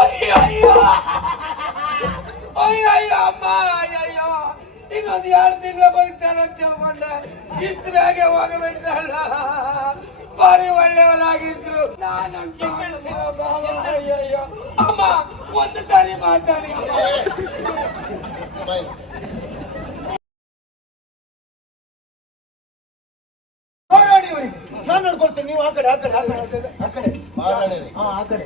ಅಯ್ಯೋ ಅಯ್ಯೋ ಅಯ್ಯೋ ಅಯ್ಯೋ ಅಮ್ಮ ಅಯ್ಯೋ ಇನ್ನೊಂದು ಎರಡು ತಿಂಗಳ ಬದುಕ್ತಾನೆ ಅಂತ ತಿಳ್ಕೊಂಡೆ. ಇಷ್ಟು ಬೇಗ ಹೋಗಬೇಕಲ್ಲ. ಭಾರಿ ಒಳ್ಳೆಯವರಾಗಿದ್ರು. ನಾನು ಅಯ್ಯಯ್ಯೋ. ಅಮ್ಮ ಒಂದು ಸಾರಿ ಮಾತಾಡಿದ್ದೆ. ನಾನು ನೋಡ್ಕೊಳ್ತೀನಿ. ನೀವು ಆ ಕಡೆ ಆ ಕಡೆ ಆ ಕಡೆ ಆ ಕಡೆ. ಹಾ ಆ ಕಡೆ.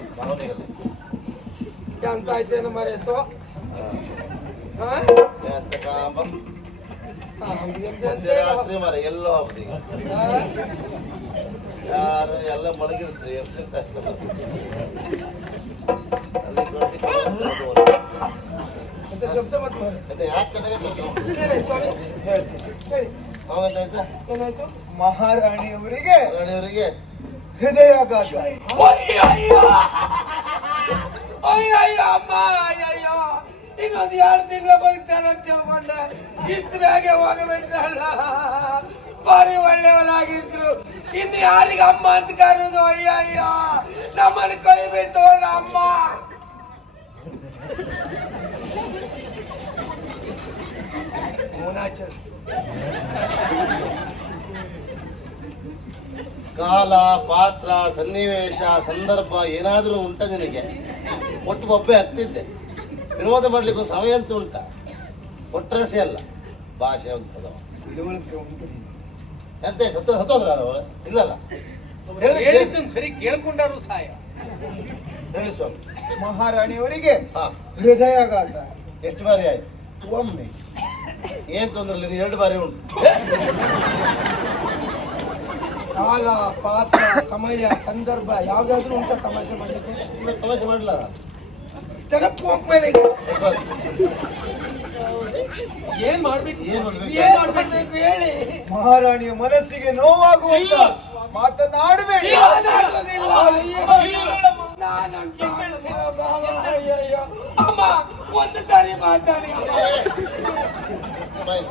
ಅಂತ ಆಯ್ತೇನು ಮರೆಯಿತು ರಾತ್ರಿ ಮರ ಎಲ್ಲೋ. ಯಾರು ಎಲ್ಲ ಎಷ್ಟು ಕಷ್ಟ ಮಹಾರಾಣಿಯವರಿಗೆ ಹೃದಯಾಘಾತ. ಅಯ್ಯೋ ಅಯ್ಯೋ ಅಯ್ಯೋ ಅಯ್ಯೋ ಅಮ್ಮ, ಅಯ್ಯಯ್ಯೋ. ಇನ್ನೊಂದು ಎರಡು ತಿಂಗಳ ಬದುಕ್ತಾನೆ ಅಂತ ತಿಳ್ಕೊಂಡೆ. ಇಷ್ಟು ಬೇಗ ಹೋಗಬೇಕಲ್ಲ ಭಾರಿ ಒಳ್ಳೆಯವರಾಗಿದ್ರು. ಇನ್ನು ಯಾರಿಗೆ ಅಮ್ಮ ಅಂತ ಕರೆದು, ಅಯ್ಯಯ್ಯೋ, ನಮ್ಮನ್ನು ಕೈ ಬಿಟ್ಟು ಅಮ್ಮ. ಕಾಲ, ಪಾತ್ರ, ಸನ್ನಿವೇಶ, ಸಂದರ್ಭ ಏನಾದರೂ ಉಂಟ ನಿನಗೆ? ಒಟ್ಟು ಒಬ್ಬೆ ಹತ್ತಿದ್ದೆ. ವಿನೋದ ಮಾಡ್ಲಿಕ್ಕೆ ಒಂದು ಸಮಯ ಅಂತ ಉಂಟ. ಒಟ್ಟರಸೆ ಅಲ್ಲ. ಭಾಷೆ ಅಂತ ಎಂತ ಹತ್ತು ಹತ್ತೋದ್ರ ಅವರು? ಇಲ್ಲಲ್ಲ. ಹೇಳಿ ಹೇಳಿದ್ದನ್ನು ಸರಿ ಕೇಳ್ಕೊಂಡಾರು ಸಹಾಯ. ಹೇಳಿ ಸ್ವಾಮಿ. ಮಹಾರಾಣಿಯವರಿಗೆ ಹಾ. ಹೃದಯಾಘಾತ. ಎಷ್ಟು ಬಾರಿ ಆಯ್ತು? ಒಮ್ಮೆ. ಏನ್ ತೊಂದ್ರೆ ಇಲ್ಲ ಎರಡು ಬಾರಿ ಉಂಟು. ಕಾಲ ಪಾತ್ರ ಸಮಯ ಸಂದರ್ಭ ಯಾವ್ದಾದ್ರು ಉಂಟ ತಮಾಷೆ ಮಾಡಲಿಕ್ಕೆ? ಇಲ್ಲ ತಮಾಷೆ ಮಾಡಲ್ಲ ಏನ್ ಮಾಡ್ಬೇಕು? ಏನ್ ಮಾಡ್ಬೇಕು? ಏನ್ ಮಾಡ್ಬೇಕು ಹೇಳಿ. ಮಹಾರಾಣಿಯ ಮನಸ್ಸಿಗೆ ನೋವಾಗುವಂತ ಮಾತನಾಡಬೇಡಿ. ಅಮ್ಮ ಒಂದು ಸಾರಿ ಮಾತಾಡಿದ್ದೆ ಬಾಯ್.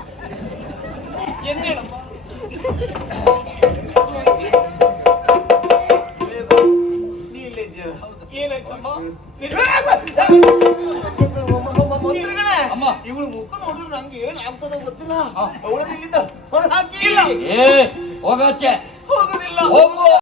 ಮಂತ್ರಿಗಳೇ ಅಮ್ಮ. ಇವಳು ಮುಖ ನೋಡಿದ್ರೆ ನಂಗೆ ಏನ್ ಆಗ್ತದ ಗೊತ್ತಿಲ್ಲ. ಅವಳನ್ನ ಇಲ್ಲಿಂದ ಹೊರ ಹಾಕಿ. ಏ ಹೋಗಚ್ಚೆ ಹೋಗುದಿಲ್ಲ. ಹೋಗು.